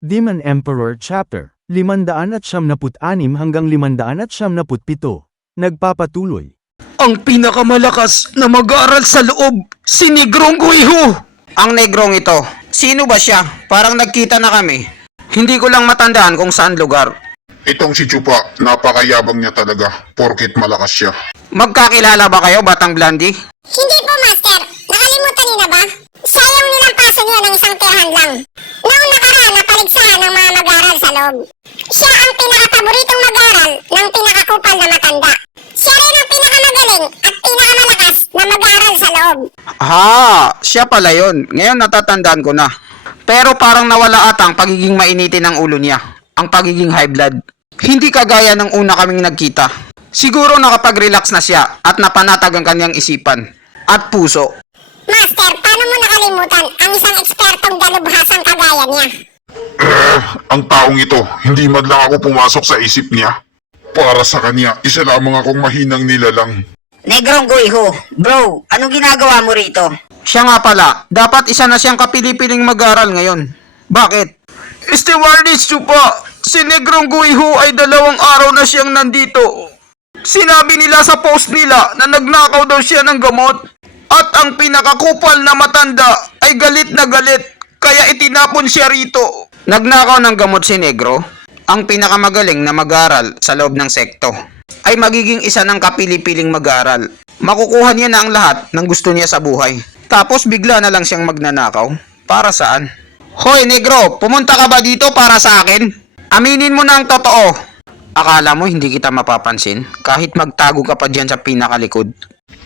Demon Emperor Chapter 576 hanggang 577. Nagpapatuloy. Ang pinakamalakas na mag-aaral sa loob, si Negrong Guiho! Ang Negrong ito, sino ba siya? Parang nagkita na kami. Hindi ko lang matandaan kung saan lugar. Itong si Chupa, napakayabang niya talaga, porkit malakas siya. Magkakilala ba kayo, Batang Blandy? Hindi po, Master. Nakalimutan niyo na ba? Siya yung nilampasan niyo ng isang tirahan lang. Noong nakaraan, napaligsahan ng mga mag-aaral sa loob. Siya ang pinakapaboritong mag-aaral ng pinakakupal na matanda. Siya rin ang pinakamagaling at pinakamalakas na mag-aaral sa loob. Siya pala yon. Ngayon natatandaan ko na. Pero parang nawala ata ang pagiging mainitin ng ulo niya. Ang pagiging high blood. Hindi kagaya ng una kaming nagkita. Siguro nakapag-relax na siya at napanatag ang kanyang isipan at puso. Master, paano mo nakalimutan ang isang ekspertong dalubhasang kagaya niya? Ang taong ito, hindi man lang ako pumasok sa isip niya. Para sa kanya, isa lamang akong mahinang nilalang. Negrong Guiho, bro, anong ginagawa mo rito? Siya nga pala, dapat isa na siyang kapili-piling mag-aral ngayon. Bakit? Stewardess Chupa, si Negrong Guiho ay 2 araw na siyang nandito. Sinabi nila sa post nila na nagnakaw daw siya ng gamot. At ang pinakakupal na matanda ay galit na galit, kaya itinapon siya rito. Nagnakaw ng gamot si Negro, ang pinakamagaling na mag-aaral sa loob ng sekto, ay magiging isa ng kapili-piling mag-aaral. Makukuha niya na ang lahat ng gusto niya sa buhay. Tapos bigla na lang siyang magnanakaw. Para saan? Hoy Negro, pumunta ka ba dito para sa akin? Aminin mo na ang totoo. Akala mo hindi kita mapapansin kahit magtago ka pa dyan sa pinakalikod?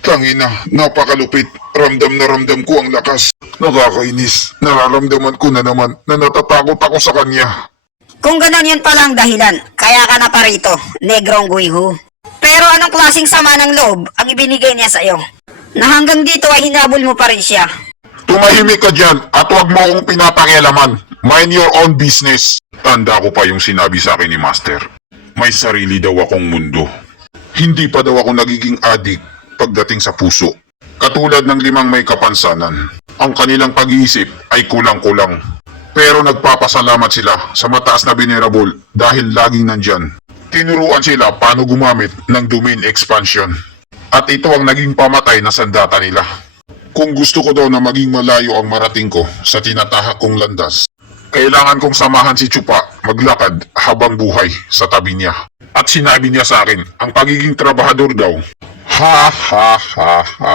Tangina, napakalupit. Ramdam na ramdam ko ang lakas. Nakakainis. Nararamdaman ko na naman na natatakot ako sa kanya. Kung ganon yun pala ang dahilan, kaya ka na pa rito, Negrong Guiho. Pero anong klaseng sama ng loob ang ibinigay niya sa'yo? Na hanggang dito ay hinabol mo pa rin siya. Tumahimik ka dyan at huwag mo akong pinapakialaman. Mind your own business. Tanda ko pa yung sinabi sa akin ni Master. May sarili daw akong mundo. Hindi pa daw ako nagiging addict pagdating sa puso. Katulad ng 5 may kapansanan, ang kanilang pag-iisip ay kulang-kulang. Pero nagpapasalamat sila sa mataas na venerable dahil laging nandyan. Tinuruan sila paano gumamit ng domain expansion. At ito ang naging pamatay na sandata nila. Kung gusto ko daw na maging malayo ang marating ko sa tinatahak kong landas, kailangan kong samahan si Chupa maglakad habang buhay sa tabi niya. At sinabi niya sa akin, ang pagiging trabahador daw, ha ha ha ha.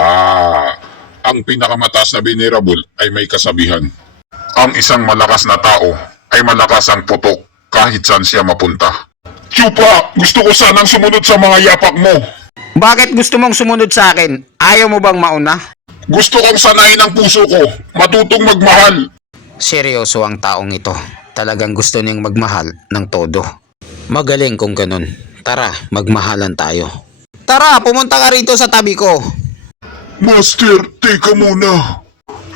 Ang pinakamataas na venerable ay may kasabihan. Ang isang malakas na tao ay malakas ang putok kahit saan siya mapunta. Chupa, gusto ko sanang sumunod sa mga yapak mo. Bakit gusto mong sumunod sa akin? Ayaw mo bang mauna? Gusto kong sanayin ang puso ko, matutong magmahal. Seryoso ang taong ito. Talagang gusto niyang magmahal ng todo. Magaling kung ganun. Tara, magmahalan tayo. Tara, pumunta ka rito sa tabi ko. Master, teka muna.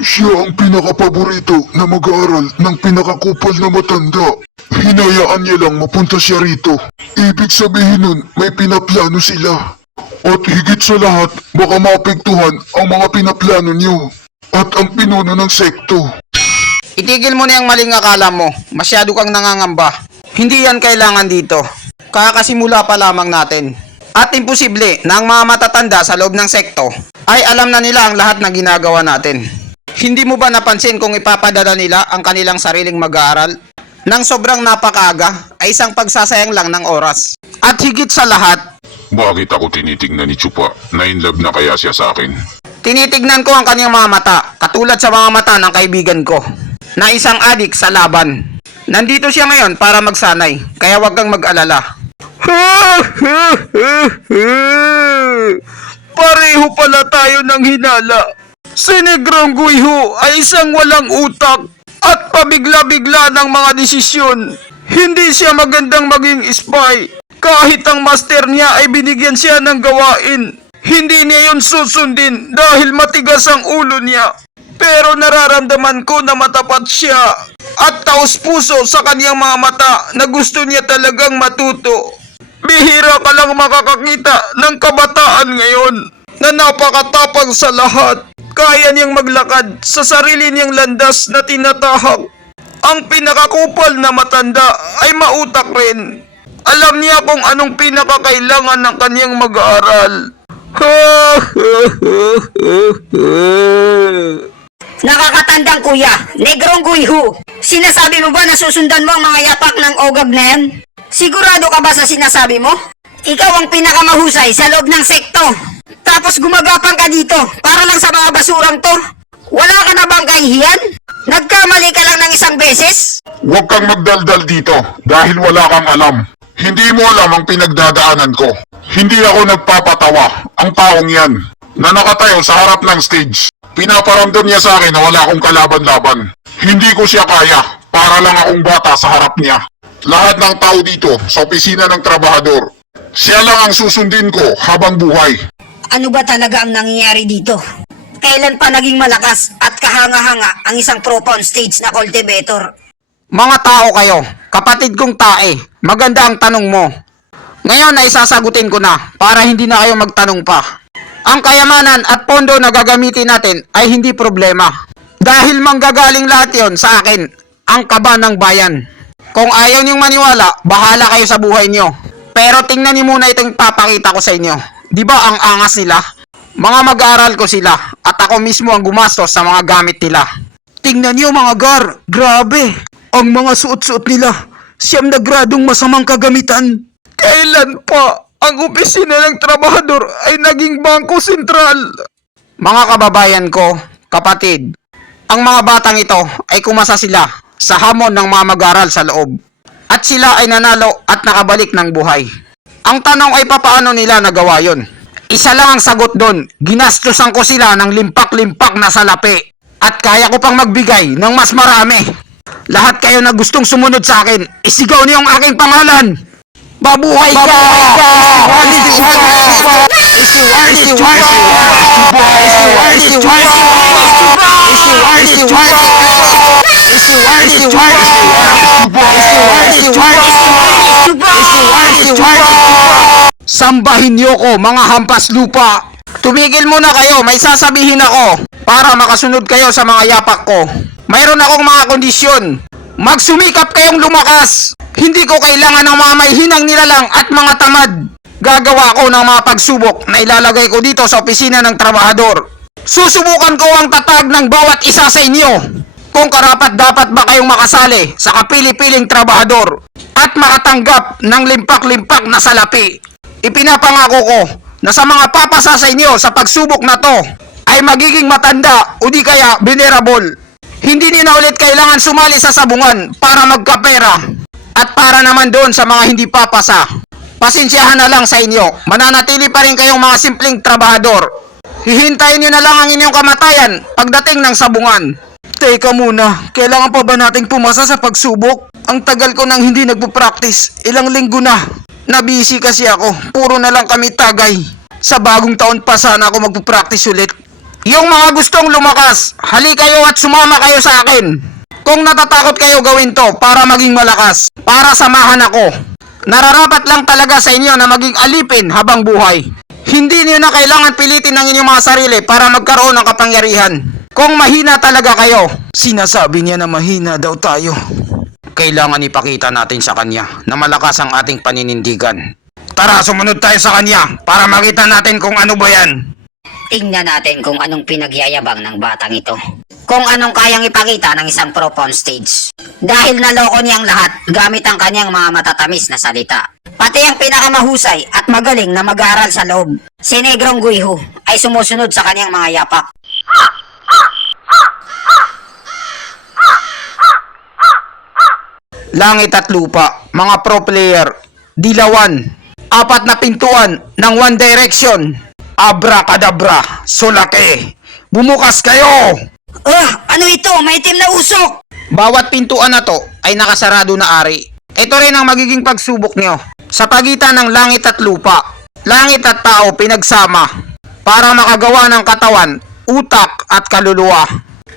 Siya ang pinakapaborito na mag-aaral ng pinakakupal na matanda. Hinayaan niya lang mapunta siya rito. Ibig sabihin nun, may pinaplano sila. At higit sa lahat, baka maapektuhan ang mga pinaplano niyo. At ang pinuno ng sekto. Itigil mo na yung maling akala mo. Masyado kang nangangamba. Hindi yan kailangan dito. Kakasimula pa lamang natin. At imposible na ang mga matatanda sa loob ng sekto ay alam na nila ang lahat na ginagawa natin. Hindi mo ba napansin kung ipapadala nila ang kanilang sariling mag-aaral? Nang sobrang napakaaga ay isang pagsasayang lang ng oras. At higit sa lahat, Bakit ako tinitignan ni Chupa? Na-inlove na kaya siya sa akin? tinitignan ko ang kanyang mga mata, katulad sa mga mata ng kaibigan ko, na isang adik sa laban. Nandito siya ngayon para magsanay, kaya wag kang mag-alala. Pareho pala tayo ng hinala. Si Negrong Guiho ay isang walang utak at pabigla-bigla ng mga desisyon. Hindi siya magandang maging spy. Kahit ang master niya ay binigyan siya ng gawain, hindi niya yun susundin dahil matigas ang ulo niya. Pero nararamdaman ko na matapat siya at taos-puso sa kanyang mga mata na gusto niya talagang matuto. Bihira ka lang makakakita ng kabataan ngayon na napakatapang sa lahat. Kaya niyang maglakad sa sarili niyang landas na tinatahak Ang pinakakupal na matanda ay mautak rin. Alam niya kung anong pinakakailangan ng kanyang mag-aaral. Nakakatandang kuya, Negrong Guiho. Sinasabi mo ba na susundan mo ang mga yapak ng ogag na yan? Sigurado ka ba sa sinasabi mo? Ikaw ang pinakamahusay sa loob ng sekto. Tapos gumagapang ka dito para lang sa mga basurang to. Wala ka na bang kahihiyan? Nagkamali ka lang ng isang beses? Huwag kang magdaldal dito dahil wala kang alam. Hindi mo alam ang pinagdadaanan ko. Hindi ako nagpapatawa, ang taong yan, na nakatayo sa harap ng stage. Pinaparamdam niya sa akin na wala akong kalaban-laban. Hindi ko siya kaya, para lang akong bata sa harap niya. Lahat ng tao dito sa opisina ng trabahador, siya lang ang susundin ko habang buhay. Ano ba talaga ang nangyayari dito? Kailan pa naging malakas at kahanga-hanga ang isang pro on stage na cultivator? Mga tao kayo, kapatid kong tae, maganda ang tanong mo. Ngayon ay sasagutin ko na para hindi na kayo magtanong pa. Ang kayamanan at pondo na gagamitin natin ay hindi problema. Dahil manggagaling lahat yon sa akin, ang kaba ng bayan. Kung ayaw niyong maniwala, bahala kayo sa buhay niyo. Pero tingnan niyo muna itong papakita ko sa inyo. Di ba ang angas nila? Mga mag-aaral ko sila at ako mismo ang gumastos sa mga gamit nila. Tingnan niyo mga gar, grabe. Ang mga suot-suot nila, siyam na gradong masamang kagamitan. Kailan pa ang opisina ng trabahador ay naging bangko sentral? Mga kababayan ko, kapatid, ang mga batang ito ay kumasa sila sa hamon ng mga mag-aaral sa loob. At sila ay nanalo at nakabalik ng buhay. Ang tanong ay papaano nila nagawa yon? Isa lang ang sagot doon, ginastusan ko sila ng limpak-limpak na salapi. At kaya ko pang magbigay ng mas marami. Lahat kayo na gustong sumunod sa akin, isigaw niyo ang aking pangalan! Babuhay ka! Sambahin niyo ko, mga hampas lupa! Tumigil muna kayo, may sasabihin ako para makasunod kayo sa mga yapak ko. Mayroon akong mga kondisyon. Magsumikap kayong lumakas. Hindi ko kailangan ng mga may hinang nilalang at mga tamad. Gagawa ko ng mga pagsubok na ilalagay ko dito sa opisina ng trabahador. Susubukan ko ang tatag ng bawat isa sa inyo. Kung karapat-dapat ba kayong makasali sa kapili-piling trabahador at makatanggap ng limpak-limpak na salapi. Ipinapangako ko na sa mga papasa sa inyo sa pagsubok na to ay magiging matanda o di kaya venerable. Hindi niyo na ulit kailangan sumali sa sabungan para magkapera. At para naman doon sa mga hindi papasa, pasensyahan na lang sa inyo. Mananatili pa rin kayong mga simpleng trabahador. Hihintayin niyo na lang ang inyong kamatayan pagdating ng sabungan. Teka muna, kailangan pa ba nating pumasa sa pagsubok? Ang tagal ko nang hindi nagpo-practice, ilang linggo na. Nabisi kasi ako, puro na lang kami tagay. Sa bagong taon pa sana ako magpo-practice ulit. Yung mga gustong lumakas, hali kayo at sumama kayo sa akin. Kung natatakot kayo gawin to para maging malakas, para samahan ako. Nararapat lang talaga sa inyo na maging alipin habang buhay. Hindi niyo na kailangan pilitin ang inyong mga sarili para magkaroon ng kapangyarihan. Kung mahina talaga kayo, sinasabi niya na mahina daw tayo. Kailangan ipakita natin sa kanya na malakas ang ating paninindigan. Tara, sumunod tayo sa kanya para makita natin kung ano ba yan. Tingnan natin kung anong pinagyayabang ng batang ito. Kung anong kayang ipakita ng isang pro on stage. Dahil naloko niyang lahat gamit ang kanyang mga matatamis na salita. Pati ang pinakamahusay at magaling na mag-aaral sa loob, si Negrong Guiho, ay sumusunod sa kanyang mga yapak. Langit at lupa, mga pro player, dilawan, 4 na pintuan ng One Direction. Abracadabra, sulake, bumukas kayo! Ano ito? May itim na usok! Bawat pintuan na to ay nakasarado na ari. Ito rin ang magiging pagsubok nyo sa pagitan ng langit at lupa. Langit at tao pinagsama para makagawa ng katawan, utak at kaluluwa.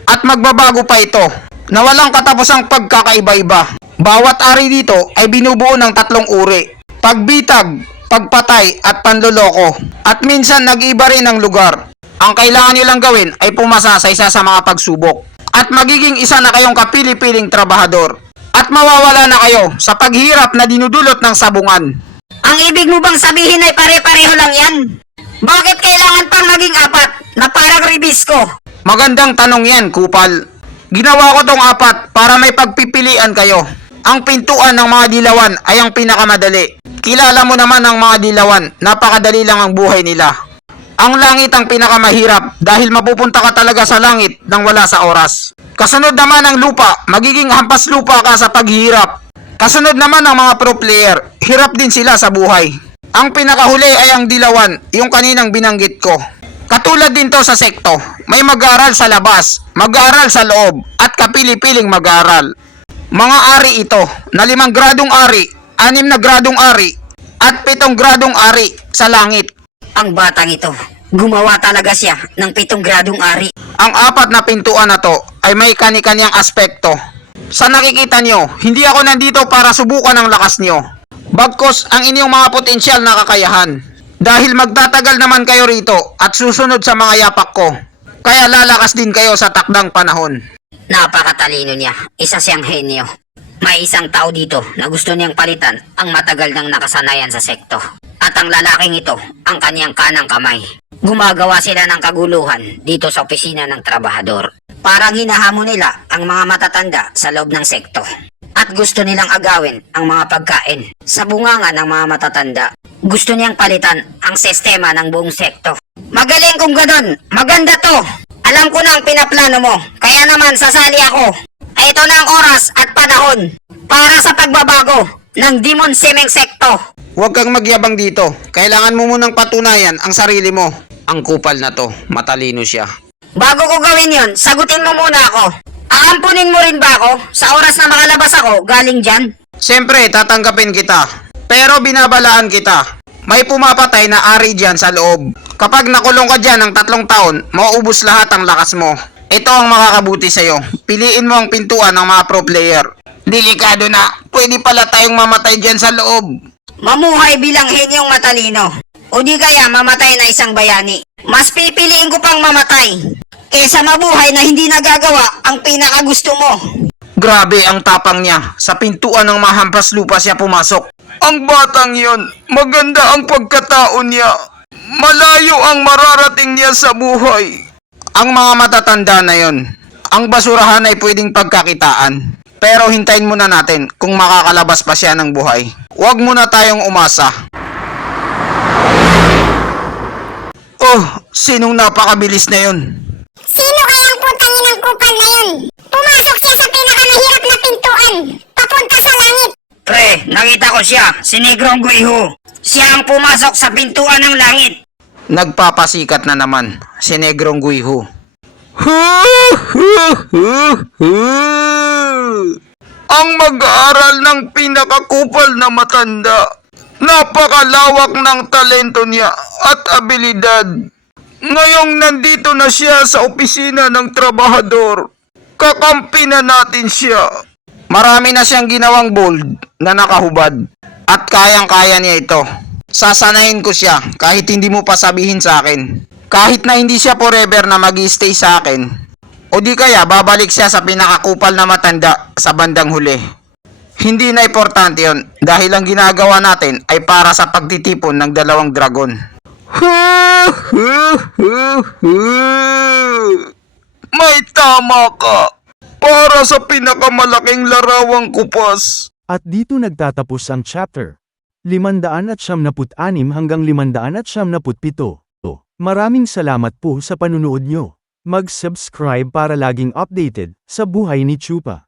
At magbabago pa ito na walang katapusang pagkakaiba-iba. Bawat ari dito ay binubuo ng 3 uri. Pagbitag, pagpatay at panloloko. At minsan nag-iba rin ang lugar. Ang kailangan nyo lang gawin ay pumasa sa isa sa mga pagsubok. at magiging isa na kayong kapili-piling trabahador. At mawawala na kayo sa paghirap na dinudulot ng sabungan. Ang ibig mo bang sabihin ay pare-pareho lang yan? Bakit kailangan pang maging 4 na parang ribisco? Magandang tanong yan, kupal. Ginawa ko tong 4 para may pagpipilian kayo. Ang pintuan ng mga dilawan ay ang pinakamadali. Kilala mo naman ang mga dilawan, napakadali lang ang buhay nila. Ang langit ang pinakamahirap dahil mapupunta ka talaga sa langit nang wala sa oras. Kasunod naman ang lupa, magiging hampas lupa ka sa paghihirap. Kasunod naman ang mga pro player, hirap din sila sa buhay. Ang pinakahuli ay ang dilawan, yung kaninang binanggit ko. Katulad din to sa sekto, may mag-aaral sa labas, mag-aaral sa loob, at kapili-piling mag-aaral. Mga ari ito, na 5 gradong ari, 6 na gradong ari, at 7 gradong ari sa langit. Ang batang ito, gumawa talaga siya ng 7 gradong ari. Ang 4 na pintuan na to ay may kani-kanyang aspekto. Sa nakikita nyo, hindi ako nandito para subukan ang lakas nyo. Bagkos ang inyong mga potensyal na kakayahan. Dahil magtatagal naman kayo rito at susunod sa mga yapak ko. Kaya lalakas din kayo sa takdang panahon. Napakatalino niya, isa siyang henyo. May isang tao dito na gusto niyang palitan ang matagal nang nakasanayan sa sekto. At ang lalaking ito, ang kanyang kanang kamay. Gumagawa sila ng kaguluhan dito sa opisina ng trabahador. Parang hinahamon nila ang mga matatanda sa loob ng sekto. At gusto nilang agawin ang mga pagkain sa bunganga ng mga matatanda. Gusto niyang palitan ang sistema ng buong sekto. Magaling kung ganon, maganda to. Alam ko na ang pinaplano mo, kaya naman sasali ako. Ito na ang oras at panahon para sa pagbabago ng Demon Simeng Sekto. Huwag kang magyabang dito. Kailangan mo munang patunayan ang sarili mo. Ang kupal na to, matalino siya. Bago ko gawin yon, sagutin mo muna ako. Aampunin mo rin ba ako sa oras na makalabas ako galing dyan? Siyempre, tatanggapin kita. Pero binabalaan kita. May pumapatay na ari dyan sa loob. Kapag nakulong ka dyan ng 3 taon, mauubos lahat ang lakas mo. Ito ang makakabuti sa'yo. Piliin mo ang pintuan ng mga pro player. Delikado na. Pwede pala tayong mamatay dyan sa loob. Mamuhay bilang henyong matalino. O di kaya mamatay na isang bayani. Mas pipiliin ko pang mamatay kesa mabuhay na hindi nagagawa ang pinakagusto mo. Grabe ang tapang niya. Sa pintuan ng mahampas lupa siya pumasok. Ang batang yon, maganda ang pagkatao niya. Malayo ang mararating niya sa buhay. Ang mga matatanda na yon, ang basurahan ay pwedeng pagkakitaan. Pero hintayin muna natin kung makakalabas pa siya ng buhay. Huwag muna tayong umasa. Oh, sinong napakabilis na yon? Sino kaya ang putangin ng kupal na yun? Pumasok siya sa pinakamahirap na pintuan. Papunta sa langit. Pre, nakita ko siya, si Negrong Guiho. Siya ang pumasok sa pintuan ng langit. Nagpapasikat na naman si Negrong Guiho. Ang mag-aaral ng pinakakupal na matanda. Napakalawak ng talento niya at abilidad. Ngayong nandito na siya sa opisina ng trabahador, kakampi na natin siya. Marami na siyang ginawang bold na nakahubad at kayang-kaya niya ito. Sasanayin ko siya kahit hindi mo pa sabihin sa akin. Kahit na hindi siya forever na mag-stay sa akin. O di kaya babalik siya sa pinakakupal na matanda sa bandang huli. Hindi na importante yon dahil ang ginagawa natin ay para sa pagtitipon ng 2 dragon. May tama ka. Para sa pinakamalaking larawang kupas. At dito nagtatapos ang chapter 596 hanggang 597. Maraming salamat po sa panunood nyo. Mag-subscribe para laging updated sa buhay ni Chupa.